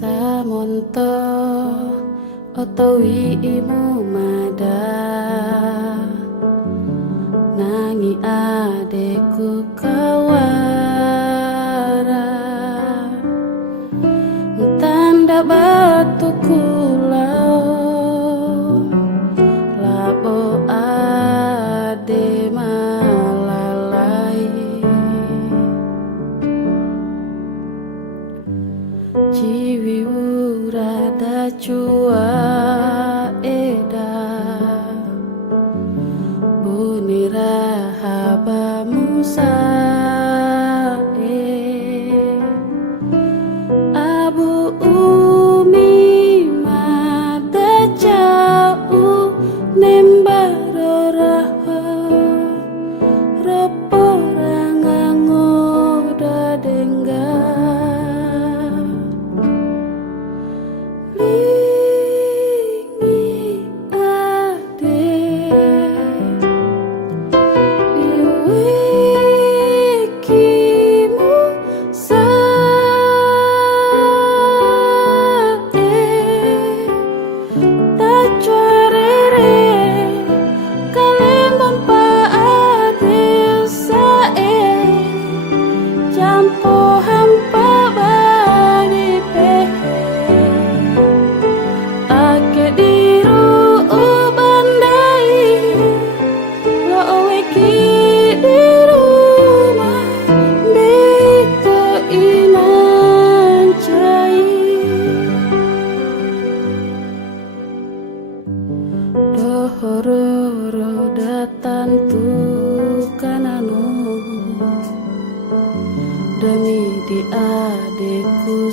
Samonto otowi imu mada nangi adeku kawara tanda batu kulau labo ade malalai jiwi urada cua eda bunira haba musa abu umi mata jauh nembaroraho roporangango dadengga Dohororo datan tu kananu demi di adeku